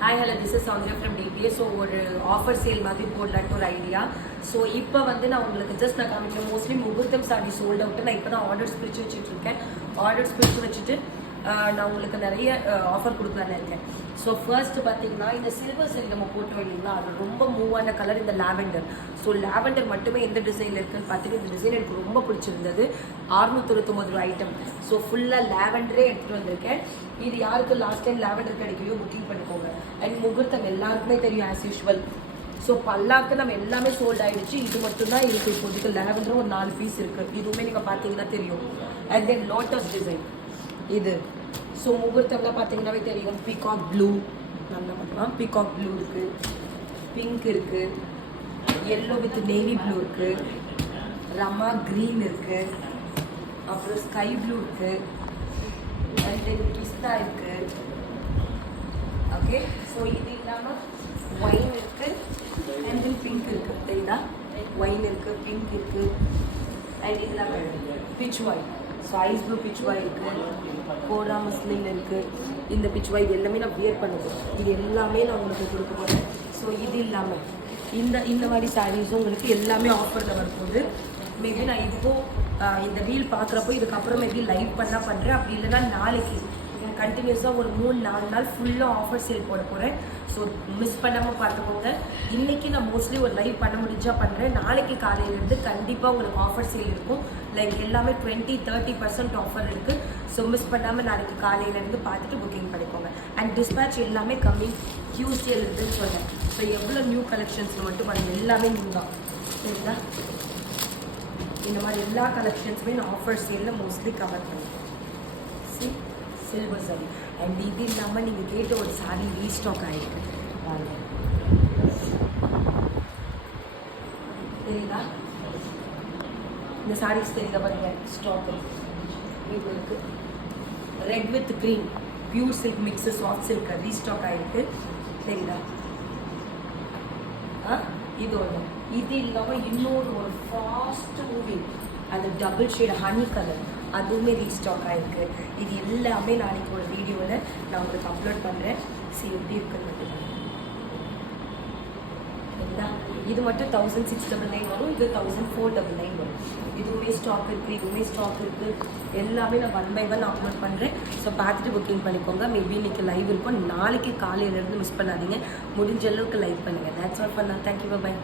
Hi, hello, this is Sandhya from DPA. So, ஒரு offer sale மாதிரி போடலான்னு ஒரு ஐடியா. ஸோ இப்போ வந்து நான் உங்களுக்கு ஜஸ்ட் நான் காமிக்கிறேன். மோஸ்ட்லி முகூர்த்தம் சாரி சோல்ட் அவுட்டு. நான் இப்போ தான் ஆர்டர்ஸ் பிரித்து வச்சுட்டு இருக்கேன். ஆர்டர்ஸ் பிரித்து வச்சுட்டு நான் உங்களுக்கு நிறைய ஆஃபர் கொடுக்கலான்னு இருக்கேன். ஸோ ஃபர்ஸ்ட் பார்த்தீங்கன்னா இந்த சில்வர் சரி நம்ம போட்டோம் இல்லைங்களா, அது ரொம்ப மூவான கலர் இந்த லாவெண்டர். ஸோ லாவெண்டர் மட்டுமே எந்த டிசைனில் இருக்குன்னு பார்த்தீங்கன்னா இந்த டிசைன் எனக்கு ரொம்ப பிடிச்சிருந்தது. 699 ஐட்டம். ஸோ ஃபுல்லாக லாவெண்டரே எடுத்துகிட்டு வந்திருக்கேன். இது யாருக்கு லாஸ்ட் டைம் லாவெண்டர் கிடைக்கலையோ புக்கிங் பண்ணிக்கோங்க. அண்ட் முகூர்த்தம் எல்லாருக்குமே தெரியும் ஆஸ் யூஷுவல். ஸோ பல்லாக்கு நம்ம எல்லாமே சோல்ட் ஆகிடுச்சு. இது மட்டும்தான் இருக்குது இப்போதைக்கு. லாவெண்டரும் ஒரு 4 பீஸ் இருக்குது. இதுவுமே நீங்கள் பார்த்தீங்கன்னா தெரியும். அண்ட் தென் லோட்டஸ் டிசைன் இது. ஸோ முகூர்த்தம்லாம் பார்த்தீங்கன்னாவே தெரியும். பீகாக் ப்ளூ நல்லா பண்ணலாம். பீகாக் ப்ளூ இருக்குது, பிங்க் இருக்குது, எல்லோ வித் நேவி ப்ளூ இருக்குது, ரமா க்ரீன் இருக்குது, அப்புறம் ஸ்கை ப்ளூ இருக்குது, அண்ட் தென் பிஸ்தா இருக்குது. ஓகே, ஸோ இது இல்லாமல் ஒயின் இருக்குது அண்ட் தென் பிங்க் இருக்குது. தெரியுதா? ஒயின் இருக்குது, பிங்க் இருக்குது, அண்ட் இது இல்லாமல் peach wine. So ice blue peach ஒய் இருக்குது, கோடா மஸ்லின் இருக்குது. இந்த பிச் ஒய் எல்லாமே நான் வியர் பண்ணுவேன். இது எல்லாமே நான் உங்களுக்கு கொடுக்க போகிறேன். ஸோ இது இல்லாமல் இந்த மாதிரி சாரீஸும் உங்களுக்கு எல்லாமே ஆஃபரில் வரும்போது மேபி நான் இப்போது இந்த ரீல் பார்க்குறப்போ இதுக்கப்புறம் மேபி லைவ் பண்ணால் பண்ணுறேன். அப்படி இல்லைன்னா நாளைக்கு கண்டினியூஸாக ஒரு 3-4 நாள் ஃபுல்லாக ஆஃபர் சேல் போட போகிறேன். ஸோ மிஸ் பண்ணாமல் பார்த்துக்கோங்க. இன்றைக்கி நான் மோஸ்ட்லி ஒரு லைவ் பண்ண முடிஞ்சால் பண்ணுறேன். நாளைக்கு காலையிலேருந்து கண்டிப்பாக உங்களுக்கு ஆஃபர் சேல் இருக்கும். லைக் எல்லாமே 20-30% ஆஃபர் இருக்குது. ஸோ மிஸ் பண்ணாமல் நாளைக்கு காலையிலேருந்து பார்த்துட்டு புக்கிங் பண்ணிக்கோங்க. அண்ட் டிஸ்பேச் எல்லாமே கம்மி டியூஸ்டேல இருக்குன்னு சொன்னேன். ஸோ எவ்வளோ நியூ கலெக்ஷன்ஸில் மட்டும் பண்ணுங்கள், எல்லாமே நியூ தான். சரிங்களா? இந்த மாதிரி எல்லா கலெக்ஷன்ஸுமே நான் ஆஃபர் சேலில் மோஸ்ட்லி கவர் பண்ணிக்கிறேன். சரி, சில்வர் சாரி. அண்ட் இது இல்லாமல் நீங்கள் கேட்ட ஒரு சாரி ரீஸ்டாக் ஆகிருக்கு. தெரியுதா? இந்த சாரீஸ் தெரியுதா பாருங்க. ஸ்டாக் இது இருக்குது. Red with green pure silk mix soft silk restock ஆகிருக்கு. தெரியுதா? இது ஒன்று. இது இல்லாமல் இன்னொரு ஒரு ஃபாஸ்ட் மூவிங் அந்த டபுள் ஷேட் ஹனி கலர் அதுவுமே ரீஸ்டாக் ஆகிருக்கு. இது எல்லாமே நாளைக்கு ஒரு வீடியோவில் நான் உங்களுக்கு அப்லோட் பண்ணுறேன். சரி, எப்படி இருக்குன்னு மட்டும் சரிங்களா? இது மட்டும் 1699 வரும். இது 1499 வரும். இதுவுமே ஸ்டாக் இருக்குது, இதுவுமே ஸ்டாக் இருக்குது. எல்லாமே நான் 1 by 1 அப்லோட் பண்ணுறேன். ஸோ பார்த்துட்டு புக்கிங் பண்ணிக்கோங்க. மேபி இன்றைக்கி லைவ் இருக்கும். நாளைக்கு காலையிலேருந்து மிஸ் பண்ணாதீங்க. முடிஞ்ச அளவுக்கு லைவ் பண்ணுங்கள். That's all for now. Thank you, by.